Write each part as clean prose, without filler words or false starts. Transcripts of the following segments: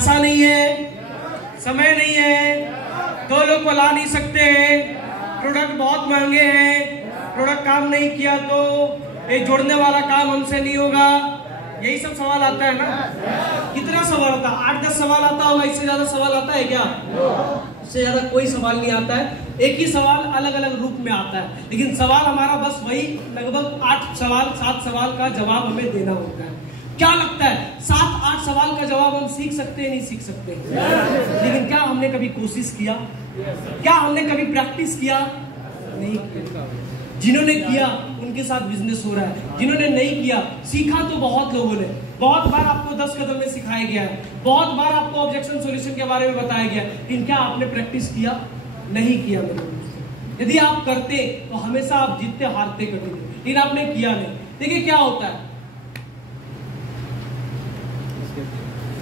पैसा नहीं है, समय नहीं है, 2 लोग को ला नहीं सकते हैं, प्रोडक्ट बहुत महंगे हैं, प्रोडक्ट काम नहीं किया तो ये जोड़ने वाला काम हमसे नहीं होगा। यही सब सवाल आता है ना। कितना सवाल आता है? 8-10 सवाल आता होगा, इससे ज्यादा सवाल आता है क्या? इससे ज्यादा कोई सवाल नहीं आता है। एक ही सवाल अलग अलग रूप में आता है, लेकिन सवाल हमारा बस वही लगभग 8 सवाल 7 सवाल का जवाब हमें देना होता है। क्या लगता है 7-8 सवाल का जवाब हम सीख सकते हैं? नहीं सीख सकते। लेकिन क्या हमने कभी कोशिश किया? क्या हमने कभी प्रैक्टिस किया? नहीं किया। जिन्होंने किया उनके साथ बिजनेस हो रहा है, जिन्होंने नहीं किया सीखा तो बहुत लोगों ने। बहुत बार आपको 10 कदम में सिखाया गया है, बहुत बार आपको ऑब्जेक्शन सॉल्यूशन के बारे में बताया गया है, लेकिन क्या आपने प्रैक्टिस किया? नहीं किया मेरे दोस्तों। यदि आप करते तो हमेशा आप जीतते, हारते कभी नहीं, लेकिन आपने किया नहीं। देखिए क्या होता है,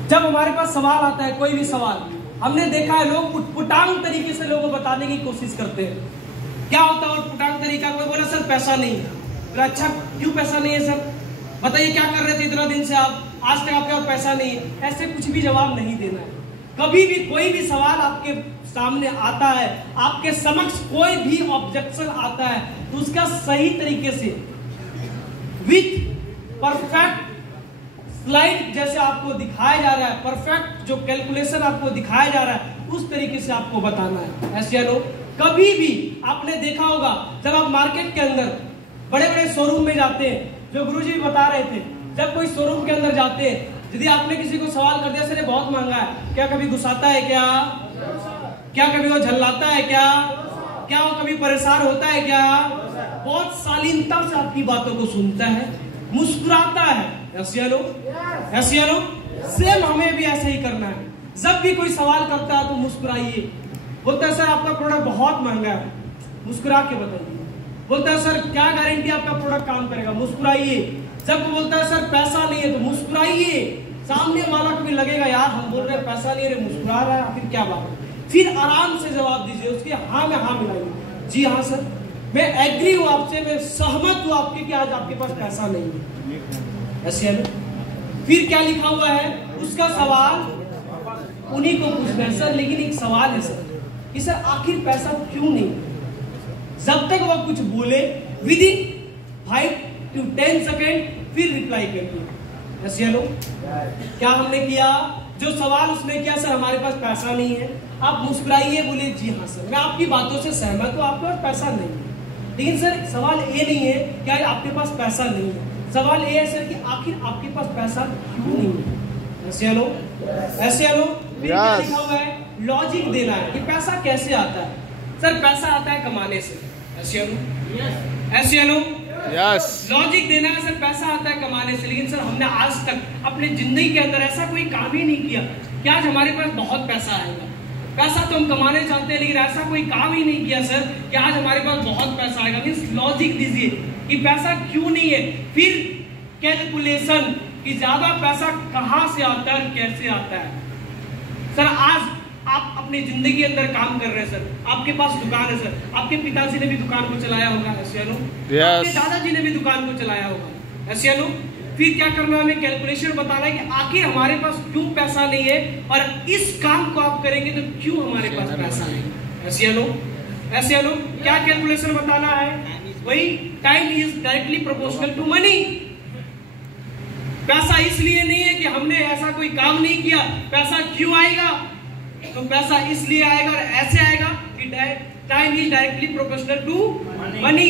जब हमारे पास सवाल आता है, कोई भी सवाल, हमने देखा है लोग उटपुटांग तरीके से लोगों को बताने की कोशिश करते हैं। क्या होता है उटपुटांग तरीका? कोई बोला सर पैसा नहीं है। तो अच्छा क्यों पैसा नहीं है सर? बताइए क्या कर रहे थे इतना दिन से आप, आज तक आपके पास पैसा नहीं है। ऐसे कुछ भी जवाब नहीं देना है। कभी भी कोई भी सवाल आपके सामने आता है, आपके समक्ष कोई भी ऑब्जेक्शन आता है, तो उसका सही तरीके से विथ परफेक्ट स्लाइड जैसे आपको दिखाया जा रहा है, परफेक्ट जो कैलकुलेशन आपको दिखाया जा रहा है, उस तरीके से आपको बताना है। ऐसे या नो? कभी भी आपने देखा होगा जब आप मार्केट के अंदर बड़े बड़े शोरूम में जाते हैं, जो गुरुजी भी बता रहे थे, जब कोई शोरूम के अंदर जाते हैं, यदि आपने किसी को सवाल कर दिया सर ये बहुत महंगा है, क्या कभी गुस्साता है क्या? क्या कभी वो झल्लाता है क्या? क्या वो कभी परेशान होता है क्या? बहुत शालीनता से आपकी बातों को सुनता है, मुस्कुराता है। ऐसे या नो? ऐसे या नो? सेम हमें भी ऐसे ही करना है। जब भी कोई सवाल करता है तो मुस्कुराइए। बोलता है सर आपका प्रोडक्ट बहुत महंगा है, मुस्कुरा के बताइए। बोलता है सर क्या गारंटी आपका प्रोडक्ट काम करेगा? मुस्कुराइए। जब वो बोलता है सर पैसा नहीं है तो मुस्कुराइए। सामने वाला को भी लगेगा यार हम बोल रहे हैं पैसा नहीं है, मुस्कुरा रहा है, फिर क्या बात है। फिर आराम से जवाब दीजिए, उसके हाँ में हाँ मिलाइए। जी हाँ सर मैं एग्री हूँ आपसे, मैं सहमत हूँ आपके कि आज आपके पास पैसा नहीं है। ऐसे है। फिर क्या लिखा हुआ है? उसका सवाल उन्हीं को पूछना है सर, लेकिन एक सवाल है सर कि सर आखिर पैसा क्यों नहीं? जब तक वह कुछ बोले विद इन 5 to 10 सेकेंड फिर रिप्लाई करिए। ऐसे लो क्या हमने किया? जो सवाल उसने किया सर हमारे पास पैसा नहीं है, आप मुस्कुराइए, बोले जी हाँ सर मैं आपकी बातों से सहमत हूँ, आपके पास पैसा नहीं है, लेकिन सर सवाल ये नहीं है कि आपके पास पैसा नहीं है, सवाल ये है सर कि आखिर आपके पास पैसा क्यों नहीं है। ऐसे लो, ऐसे लो। फिर क्या लिखा हुआ है? लॉजिक देना है कि पैसा कैसे आता है। सर पैसा आता है कमाने से। ऐसे लो, ऐसे लो। लॉजिक देना है सर पैसा आता है कमाने से, लेकिन सर हमने आज तक अपनी जिंदगी के अंदर ऐसा कोई काम ही नहीं किया कि आज हमारे पास बहुत पैसा आएगा। पैसा तो हम कमाने चाहते हैं, लेकिन ऐसा कोई काम ही नहीं किया सर कि आज हमारे पास बहुत पैसा आएगा। मींस लॉजिक दीजिए कि पैसा क्यों नहीं है। फिर कैलकुलेशन कि ज्यादा पैसा कहां से आता है, कैसे आता है। सर आज आप अपनी जिंदगी के अंदर काम कर रहे हैं सर, आपके पास दुकान है सर, आपके पिताजी ने भी दुकान को चलाया होगा। ऐसे लो, आपके दादाजी ने भी दुकान को चलाया होगा। ऐसे लो। फिर क्या करना है? हमें कैलकुलेशन बताना है कि आखिर हमारे पास क्यों पैसा नहीं है, और इस काम को आप करेंगे तो क्यों हमारे पास पैसा नहीं है। ऐसे लो, ऐसे लो। क्या कैलकुलेशन बताना है? वही time is directly proportional to money. पैसा इसलिए नहीं है कि हमने ऐसा कोई काम नहीं किया, पैसा क्यों आएगा? तो पैसा इसलिए आएगा और ऐसे आएगा कि time is directly proportional to money.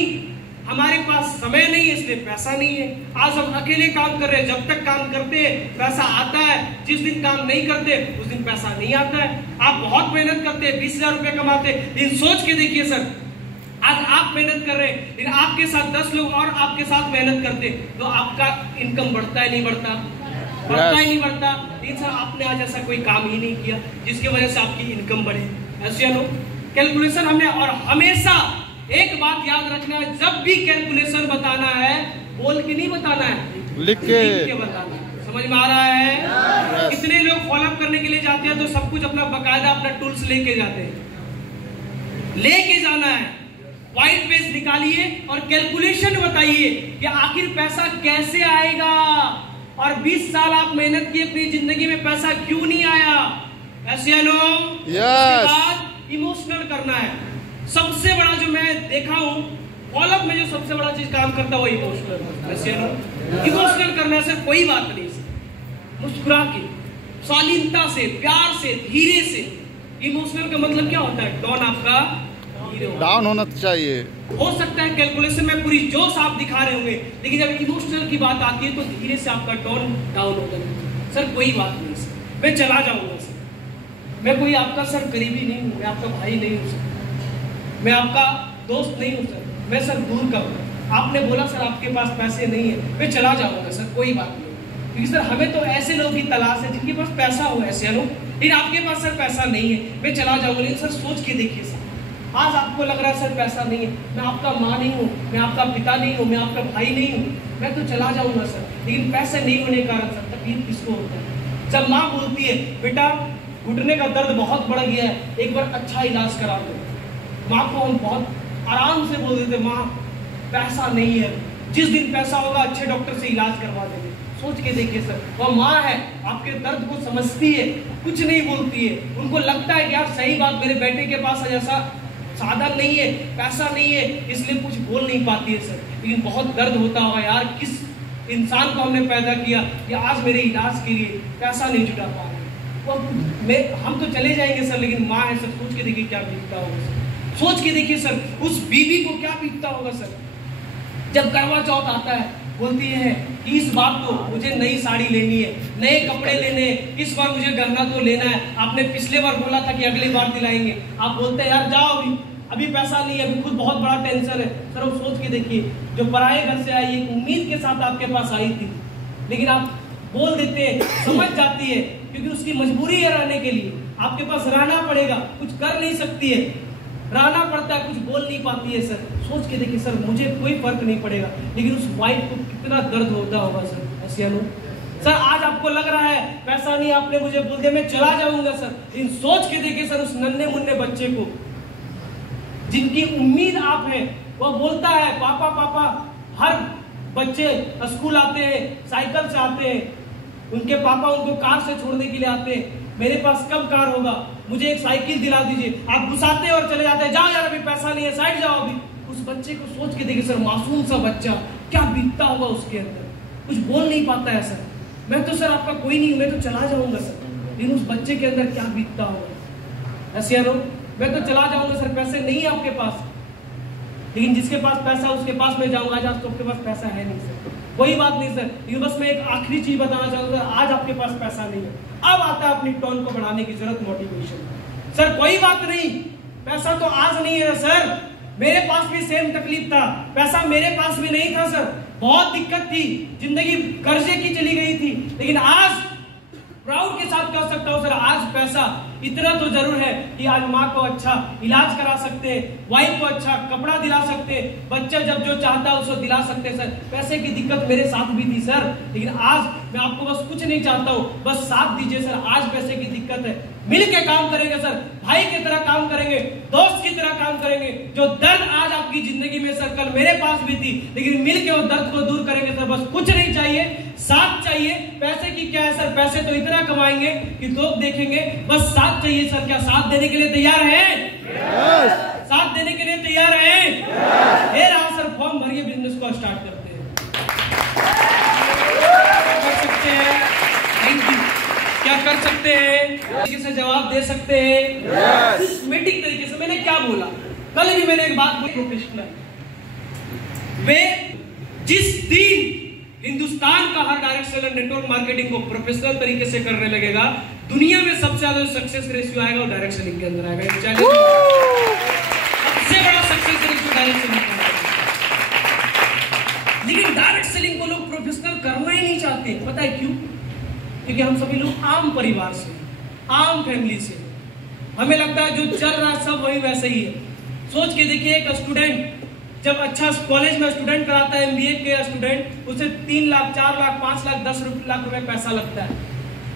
हमारे पास समय नहीं है इसलिए पैसा नहीं है। आज हम अकेले काम कर रहे हैं, जब तक काम करते हैं पैसा आता है, जिस दिन काम नहीं करते उस दिन पैसा नहीं आता है। आप बहुत मेहनत करते हैं, 20,000 रुपए कमाते हैं, लेकिन सोच के देखिए सर आज आप मेहनत कर रहे हैं, लेकिन आपके साथ 10 लोग और आपके साथ मेहनत करते तो आपका इनकम बढ़ता है नहीं बढ़ता? बढ़ता ही नहीं बढ़ता। लेकिन सर आपने आज ऐसा कोई काम ही नहीं किया जिसकी वजह से आपकी इनकम बढ़े। ऐसे लो कैलकुलेशन हमने, और हमेशा एक बात याद रखना है, जब भी कैलकुलेशन बताना है बोल के नहीं बताना है, लिख के बताना है। समझ में आ रहा है? कितने लोग फॉलो अप करने के लिए जाते हैं तो सब कुछ अपना बकायदा अपना टूल्स लेके जाते हैं। लेके जाना है, व्हाइट पेज निकालिए और कैलकुलेशन बताइए कि आखिर पैसा कैसे आएगा, और 20 साल आप मेहनत की, अपनी जिंदगी में पैसा क्यों नहीं आया? ऐसे लोग उसके बाद इमोशनल करना है। सबसे बड़ा जो मैं देखा हूं ऑलअप में, जो सबसे बड़ा चीज काम करता है वो इमोशनल। ऐसे लोग इमोशनल करना से कोई बात नहीं, मुस्कुरा के, शालीनता से, प्यार से, धीरे से। इमोशनल का मतलब क्या होता है? टोन आपका डाउन होना चाहिए। हो सकता है कैलकुलेशन में पूरी जोश आप दिखा रहे होंगे, लेकिन जब इमोशनल की बात आती है तो धीरे से आपका टोन डाउन होता है। सर कोई बात नहीं सर, मैं चला जाऊंगा सर, मैं कोई आपका सर करीबी नहीं हूँ, मैं आपका भाई नहीं हूँ सर, मैं आपका दोस्त नहीं हूँ सर, मैं सर दूर का हूँ। आपने बोला सर आपके पास पैसे नहीं है, मैं चला जाऊंगा सर, कोई बात नहीं। क्योंकि सर हमें तो ऐसे लोगों की तलाश है जिनके पास पैसा हो, ऐसे लोग। लेकिन आपके पास सर पैसा नहीं है, मैं चला जाऊंगा। लेकिन सर सोच के देखिए सर, आज आपको लग रहा है सर पैसा नहीं है, मैं आपका माँ नहीं हूँ, मैं आपका पिता नहीं हूँ, मैं आपका भाई नहीं हूँ, मैं तो चला जाऊंगा सर। लेकिन पैसे नहीं होने के कारण सर तकलीफ किसको होता है? जब माँ बोलती है बेटा घुटने का दर्द बहुत बढ़ गया है, एक बार अच्छा इलाज करा दो, माँ को हम बहुत आराम से बोल देते माँ पैसा नहीं है, जिस दिन पैसा होगा अच्छे डॉक्टर से इलाज करवा देंगे। सोच के देखिए सर, वो माँ है, आपके दर्द को समझती है, कुछ नहीं बोलती है। उनको लगता है कि यार सही बात, मेरे बेटे के पास ऐसा साधन नहीं है, पैसा नहीं है, इसलिए कुछ बोल नहीं पाती है सर। लेकिन बहुत दर्द होता होगा यार, किस इंसान को हमने पैदा किया कि आज मेरे इलाज के लिए पैसा नहीं जुटा पा रहे। हम तो चले जाएंगे सर, लेकिन माँ है सर, सोच के देखिए क्या बीतता होगा सर। सोच के देखिए सर, उस बीवी को क्या बीतता होगा सर। जब करवा चौथ आता है, बोलती है कि इस बार तो मुझे नई साड़ी लेनी है, नए कपड़े लेने हैं, इस बार मुझे गहना तो लेना है, आपने पिछले बार बोला था कि अगली बार दिलाएंगे। आप बोलते हैं यार जाओ अभी पैसा नहीं है, अभी खुद बहुत बड़ा टेंशन है। सर वो सोच के देखिए, जो पराये घर से आई एक उम्मीद के साथ आपके पास आई थी, लेकिन आप बोल देते हैं, समझ जाती है, क्योंकि उसकी मजबूरी है रहने के लिए, आपके पास रहना पड़ेगा, कुछ कर नहीं सकती है, रहना पड़ता है, कुछ बोल नहीं पाती है सर। सोच के देखिए सर, मुझे कोई फर्क नहीं पड़ेगा, लेकिन उस वाइफ को कितना दर्द होता होगा सर। ऐसे सर आज आपको लग रहा है पैसा नहीं, आपने मुझे बोल दिया मैं चला जाऊंगा सर, लेकिन सोच के देखिए सर, उस नन्हे मुन्ने बच्चे को जिनकी उम्मीद आप हैं, वो बोलता है पापा पापा। हर बच्चे स्कूल आते हैं, साइकिल से आते हैं, उनके पापा उनको कार से छोड़ने के लिए आते हैं, मेरे पास कब कार होगा, मुझे एक साइकिल दिला दीजिए। आप घुसाते और चले जाते हैं, जाओ यार अभी पैसा नहीं है, साइड जाओ अभी। उस बच्चे को सोच के देखिए सर, मासूम सा बच्चा, क्या बीतता होगा उसके अंदर, कुछ बोल नहीं पाता है सर। मैं तो सर आपका कोई नहीं, मैं तो चला जाऊंगा सर, लेकिन उस बच्चे के अंदर क्या बीतता होगा। ऐसे यारो, मैं तो चला जाऊंगा सर, पैसे नहीं है आपके पास, लेकिन जिसके पास पैसा उसके पास मैं जाऊंगा। आज तो आपके पास पैसा है नहीं सर, कोई बात नहीं सर, लेकिन बस मैं एक आखिरी चीज बताना चाहूंगा, आज आपके पास पैसा नहीं है, अब आता है अपनी टोन को बढ़ाने की जरूरत, मोटिवेशन। सर कोई बात नहीं, पैसा तो आज नहीं है सर, मेरे पास भी सेम तकलीफ था, पैसा मेरे पास भी नहीं था सर, बहुत दिक्कत थी, जिंदगी कर्जे की चली गई थी, लेकिन आज प्राउड के साथ कह सकता हूं सर, आज पैसा इतना तो जरूर है कि आज माँ को अच्छा इलाज करा सकते हैं, वाइफ को अच्छा कपड़ा दिला सकते हैं, बच्चा जब जो चाहता है उसको दिला सकते हैं सर। पैसे की दिक्कत मेरे साथ भी थी सर, लेकिन आज मैं आपको बस कुछ नहीं चाहता हूँ, बस साथ दीजिए सर। आज पैसे की दिक्कत है, मिल के काम करेंगे सर, भाई की तरह काम करेंगे, दोस्त की तरह काम करेंगे। जो दर्द आज आपकी जिंदगी में सर कल मेरे पास भी थी, लेकिन मिल के वो दर्द को दूर करेंगे सर। बस कुछ नहीं चाहिए, साथ चाहिए। पैसे की क्या है सर, पैसे तो इतना कमाएंगे कि लोग देखेंगे, बस साथ चाहिए सर। क्या साथ देने के लिए तैयार है? साथ देने के लिए तैयार है? ये रहा सर फॉर्म, भरिए, बिजनेस को स्टार्ट करते हैं। कर सकते हैं? Thank you. क्या कर सकते हैं? तरीके से जवाब दे सकते हैं, सिस्टमेटिक तरीके से। मैंने क्या बोला कल भी, मैंने एक बात बोली, प्रोफेशनल। वे जिस दिन हिंदुस्तान का हर डायरेक्ट सेलर नेटवर्क मार्केटिंग को प्रोफेशनल तरीके से करने लगेगा, दुनिया में सबसे ज्यादा सक्सेस रेशियो आएगा वो डायरेक्ट सेलिंग के अंदर आएगा। सबसे बड़ा सक्सेस रेशियो डायरेक्ट सेलिंग का। लेकिन डायरेक्ट सेलिंग को लोग प्रोफेशनल करना ही नहीं चाहते। पता है क्यों? क्योंकि हम सभी लोग आम परिवार से, आम फैमिली से, हमें लगता है जो चल रहा है सब वही वैसे ही है। सोच के देखिए, एक स्टूडेंट जब अच्छा कॉलेज में स्टूडेंट कराता है, एमबीए के स्टूडेंट, उसे 3 लाख 4 लाख 5 लाख 10 लाख रुपए पैसा लगता है।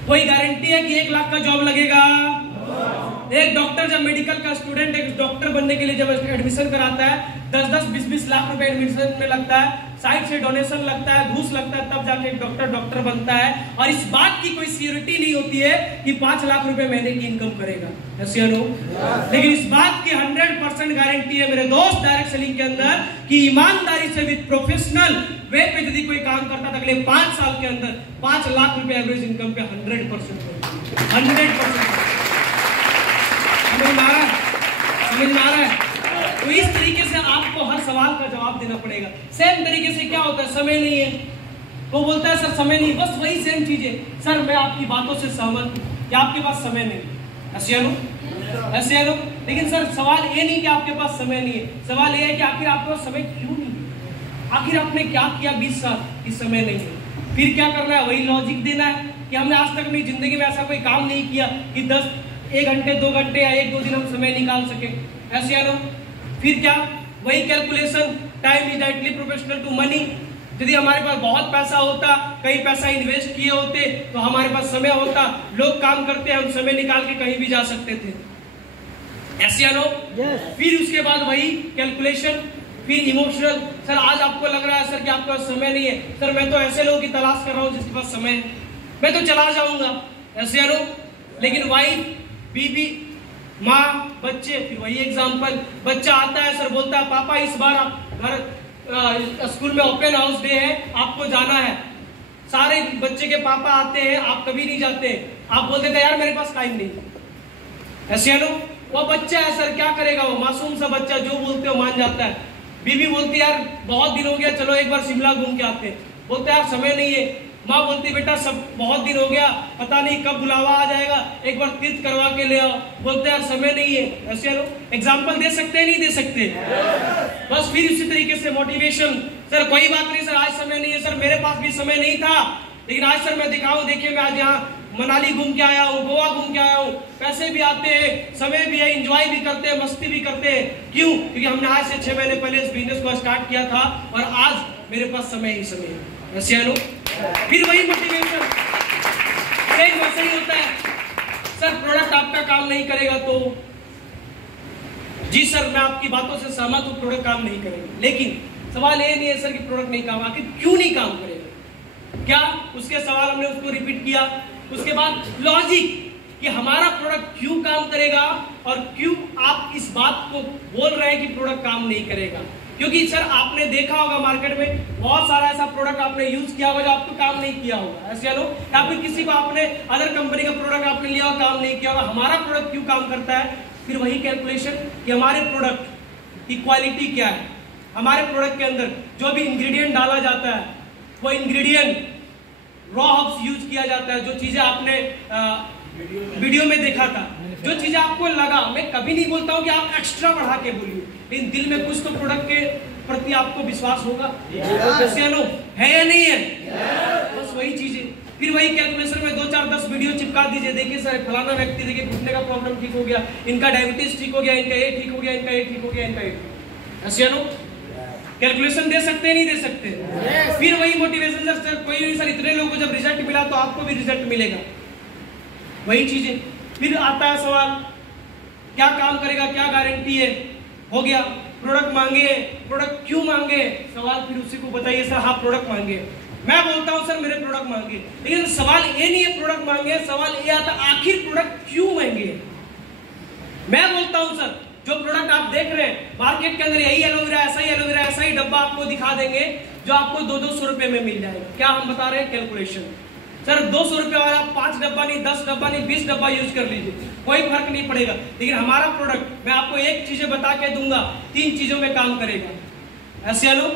कोई गारंटी है कि 1 लाख का जॉब लगेगा? एक डॉक्टर जब मेडिकल का स्टूडेंट एक डॉक्टर बनने के लिए जब एडमिशन कराता है, 10-10 20-20 लाख रुपए एडमिशन में लगता है। साइड से डोनेशन लगता है, घूस लगता है, तब जाके एक डॉक्टर बनता है। और इस बात की कोई सिक्योरिटी नहीं होती है कि 5 लाख रुपए महीने की इनकम करेगा, लेकिन इस बात की 100% गारंटी है मेरे दोस्त डायरेक्ट सेलिंग के अंदर कि ईमानदारी से विद प्रोफेशनल वे पे यदि कोई काम करता है अगले 5 साल के अंदर 5 लाख रुपए एवरेज इनकम पे 100% समझ में आ रहा है। तो इस तरीके से आपको हर सवाल का जवाब देना पड़ेगा। सेम तरीके से क्या होता है, समय नहीं है, वो बोलता है सर समय नहीं, बस वही सेम चीज है, सर मैं आपकी बातों से सहमत हूं कि आपके पास समय नहीं, ऐसे है। लेकिन सर सवाल ये नहीं कि आपके पास समय नहीं है, सवाल ये है कि आखिर आपके पास समय क्यों नहीं है, आखिर आपने क्या किया 20 साल कि समय नहीं है। फिर क्या करना है, वही लॉजिक देना है कि हमने आज तक अपनी जिंदगी में ऐसा कोई काम नहीं किया कि 1 घंटे 2 घंटे या 1-2 दिन हम समय निकाल सके, ऐसे है ना। फिर क्या, वही calculation, time is directly proportional to money. यदि हमारे पास बहुत पैसा होता, कहीं पैसा इन्वेस्ट किए होते तो हमारे पास समय होता, लोग काम करते, हम समय निकाल के कहीं भी जा सकते थे, ऐसे है ना। फिर उसके बाद वही कैलकुलेशन, फिर इमोशनल, सर आज आपको लग रहा है सर कि आपके पास समय नहीं है, सर मैं तो ऐसे लोगों की तलाश कर रहा हूँ जिसके पास समय है, मैं तो चला जाऊंगा, ऐसे है ना। लेकिन वाइफ, बीवी, माँ, बच्चे, फिर वही एग्जाम्पल, बच्चा आता है, सर बोलता है पापा इस बार आप घर स्कूल में ओपन हाउस डे है, आपको जाना है। सारे बच्चे के पापा आते हैं, आप कभी नहीं जाते, आप बोलते थे यार मेरे पास टाइम नहीं, ऐसे है ना। वो बच्चा है सर, क्या करेगा, वो मासूम सा बच्चा जो बोलते हो मान जाता है। बीवी बोलती है यार बहुत दिन हो गया, चलो एक बार शिमला घूम के आते हैं, बोलते यार समय नहीं है। माँ बोलती बेटा सब बहुत दिन हो गया, पता नहीं कब बुलावा आ जाएगा, एक बार तीर्थ करवा के ले आओ, बोलते यार समय नहीं है, ऐसे है। एग्जाम्पल दे सकते हैं, नहीं दे सकते, बस। फिर इसी तरीके से मोटिवेशन, सर कोई बात नहीं सर आज समय नहीं है, सर मेरे पास भी समय नहीं था, लेकिन आज सर मैं दिखाऊं, देखिए मैं आज यहाँ मनाली घूम के आया हूँ, गोवा घूम के आया हूँ, पैसे भी आते हैं, समय भी है, एंजॉय भी करते हैं, मस्ती भी करते हैं। क्यों? क्योंकि हमने आज से 6 महीने पहले इस बिजनेस को स्टार्ट किया था और आज मेरे पास समय ही समय है, ऐसे है। फिर वही मोटिवेशन, सेम वैसे ही होता है, सर प्रोडक्ट आपका काम नहीं करेगा तो जी सर मैं आपकी बातों से सहमत हूं, प्रोडक्ट काम नहीं करेगा, लेकिन सवाल ये नहीं है सर कि प्रोडक्ट नहीं काम, आखिर क्यों नहीं काम करेगा, क्या उसके सवाल हमने उसको रिपीट किया। उसके बाद लॉजिक कि हमारा प्रोडक्ट क्यों काम करेगा और क्यों आप इस बात को बोल रहे हैं कि प्रोडक्ट काम नहीं करेगा। क्योंकि सर आपने देखा होगा मार्केट में बहुत सारा ऐसा प्रोडक्ट आपने यूज किया होगा जो आपको काम नहीं किया होगा, ऐसे लो, या फिर किसी को आपने अदर कंपनी का प्रोडक्ट आपने लिया हो काम नहीं किया होगा। हमारा प्रोडक्ट क्यों काम करता है, फिर वही कैलकुलेशन कि हमारे प्रोडक्ट की क्वालिटी क्या है, हमारे प्रोडक्ट के अंदर जो भी इंग्रेडिएंट डाला जाता है वो इंग्रेडिएंट रॉ हर्ब्स यूज किया जाता है, जो चीजें आपने वीडियो में देखा था, जो चीजें आपको लगा, मैं कभी नहीं बोलता हूं कि आप एक्स्ट्रा बढ़ा के बोलिए, लेकिन दिल में कुछ तो प्रोडक्ट के प्रति आपको विश्वास होगा, है या नहीं है, बस वही चीजें। फिर वही कैलकुलेशन में 2, 4, 10 वीडियो चिपका दीजिए, देखिए सर फलाना व्यक्ति देखिए घुटने का प्रॉब्लम ठीक हो गया, इनका डायबिटीज ठीक हो गया, इनका ये ठीक हो गया, इनका ये ठीक हो गया, इनका ये, ऐसे नो कैलकुलेशन दे सकते हैं, नहीं दे सकते। फिर वही मोटिवेशन, सर कोई भी सर इतने लोगों को जब रिजल्ट मिला तो आपको भी रिजल्ट मिलेगा, वही चीजें। फिर आता है सवाल क्या काम करेगा, क्या गारंटी है, हो गया। प्रोडक्ट मांगे, प्रोडक्ट क्यों मांगे, सवाल फिर उसी को बताइए सर हाँ प्रोडक्ट मांगे, मैं बोलता हूं सर मेरे प्रोडक्ट मांगे, लेकिन सवाल ये नहीं है प्रोडक्ट मांगे, सवाल ये आता आखिर प्रोडक्ट क्यों महंगे। मैं बोलता हूं सर जो प्रोडक्ट आप देख रहे हैं मार्केट के अंदर यही एलोवेरा, ऐसा ही एलोवेरा, ऐसा ही डब्बा आपको दिखा देंगे जो आपको 200-200 रुपए में मिल जाएगा। क्या हम बता रहे हैं कैलकुलेशन, सर 200 रुपए वाला 5 डब्बा नहीं, 10 डब्बा नहीं, 20 डब्बा यूज कर लीजिए, कोई फर्क नहीं पड़ेगा। लेकिन हमारा प्रोडक्ट मैं आपको एक चीजें बता के दूंगा, 3 चीजों में काम करेगा, ऐसे लो,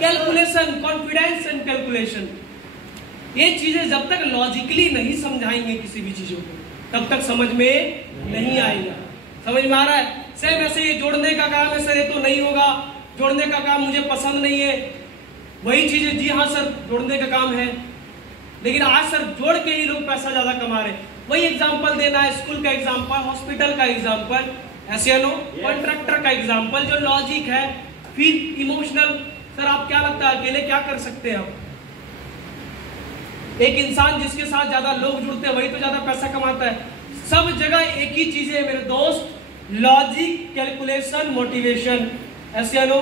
कैलकुलेशन, कॉन्फिडेंस एंड कैलकुलेशन। ये चीजें जब तक लॉजिकली नहीं समझाएंगे किसी भी चीजों को तब तक समझ में नहीं आएगा। समझ में आ रहा है? सेम ऐसे ये जोड़ने का काम है सर, ये तो नहीं होगा, जोड़ने का काम मुझे पसंद नहीं है, वही चीजें जी हाँ सर जोड़ने का काम है, लेकिन आज सर जोड़ के ही लोग पैसा ज्यादा कमा रहे हैं। वही एग्जांपल देना है, स्कूल का एग्जांपल, हॉस्पिटल का एग्जांपल, ऐसे नो कॉन्ट्रैक्टर का एग्जांपल, जो लॉजिक है। फिर इमोशनल, सर आप क्या लगता है अकेले क्या कर सकते हैं आप, एक इंसान जिसके साथ ज्यादा लोग जुड़ते हैं वही तो ज्यादा पैसा कमाता है। सब जगह एक ही चीज है मेरे दोस्त, लॉजिक, कैलकुलेशन, मोटिवेशन, ऐसे नो।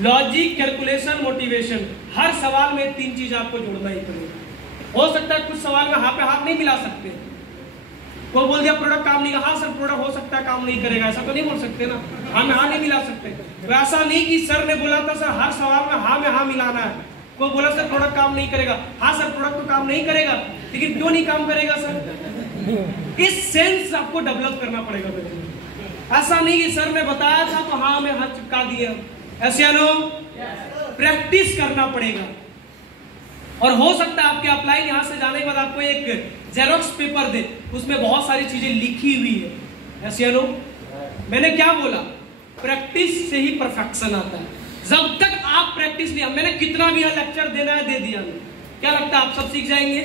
Logic, calculation, motivation. हर सवाल में 3 चीज आपको जोड़ना ही पड़ेगा। हो सकता है कुछ सवाल में हाँ पे हाथ नहीं मिला सकते, कोई बोल दिया प्रोडक्ट काम नहीं, हाँ सर प्रोडक्ट हो सकता है काम नहीं करेगा, ऐसा तो नहीं बोल सकते ना, हाँ में हाँ नहीं मिला सकते। तो ऐसा नहीं कि सर ने बोला था सर हर सवाल में हाँ मिलाना है, कोई बोला सर प्रोडक्ट काम नहीं करेगा, हाँ सर प्रोडक्ट तो काम नहीं करेगा, लेकिन क्यों नहीं काम करेगा सर, इस सेंस आपको डेवलप करना पड़ेगा। ऐसा नहीं कि सर ने बताया था तो हाँ मैं हाथ चिपका दिया, ऐसे नो, प्रैक्टिस करना पड़ेगा। और हो सकता है आपके अपलाइन यहां से जाने के बाद आपको एक जेरोक्स पेपर दे, उसमें बहुत सारी चीजें लिखी हुई है, ऐसे नो। मैंने क्या बोला, प्रैक्टिस से ही परफेक्शन आता है। जब तक आप प्रैक्टिस नहीं, मैंने कितना भी लेक्चर देना है दे दिया, क्या लगता है आप सब सीख जाएंगे?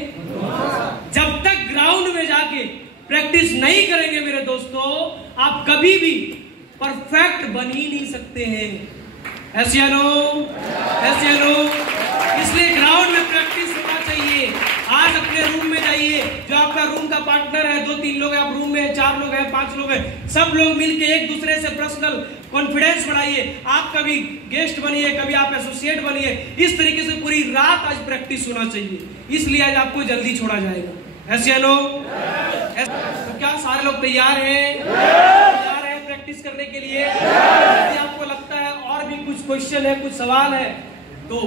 जब तक ग्राउंड में जाके प्रैक्टिस नहीं करेंगे मेरे दोस्तों, आप कभी भी परफेक्ट बन ही नहीं सकते हैं, ऐसे नो, ऐसे नो। इसलिए ग्राउंड में प्रैक्टिस होना चाहिए। आज अपने रूम में जाइए, जो आपका रूम का पार्टनर है, 2-3 लोग हैं आप रूम में, 4 लोग हैं, 5 लोग हैं, सब लोग मिलके एक दूसरे से पर्सनल कॉन्फिडेंस बढ़ाइए। आप कभी गेस्ट बनिए, कभी आप एसोसिएट बनिए, इस तरीके से पूरी रात आज प्रैक्टिस होना चाहिए। इसलिए आज आपको जल्दी छोड़ा जाएगा, ऐसे नो। तो क्या सारे लोग तैयार हैं? तैयार हैं प्रैक्टिस करने के लिए? यदि आपको लगता है और भी कुछ क्वेश्चन है, कुछ सवाल है, तो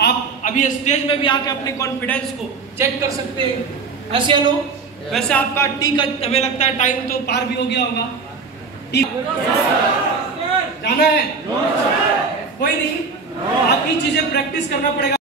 आप अभी स्टेज में भी आके अपने कॉन्फिडेंस को चेक कर सकते हैं, ऐसे नो। वैसे आपका टी का हमें लगता है टाइम तो पार भी हो गया होगा, टी जाना है? कोई नहीं, आपकी चीजें प्रैक्टिस करना पड़ेगा।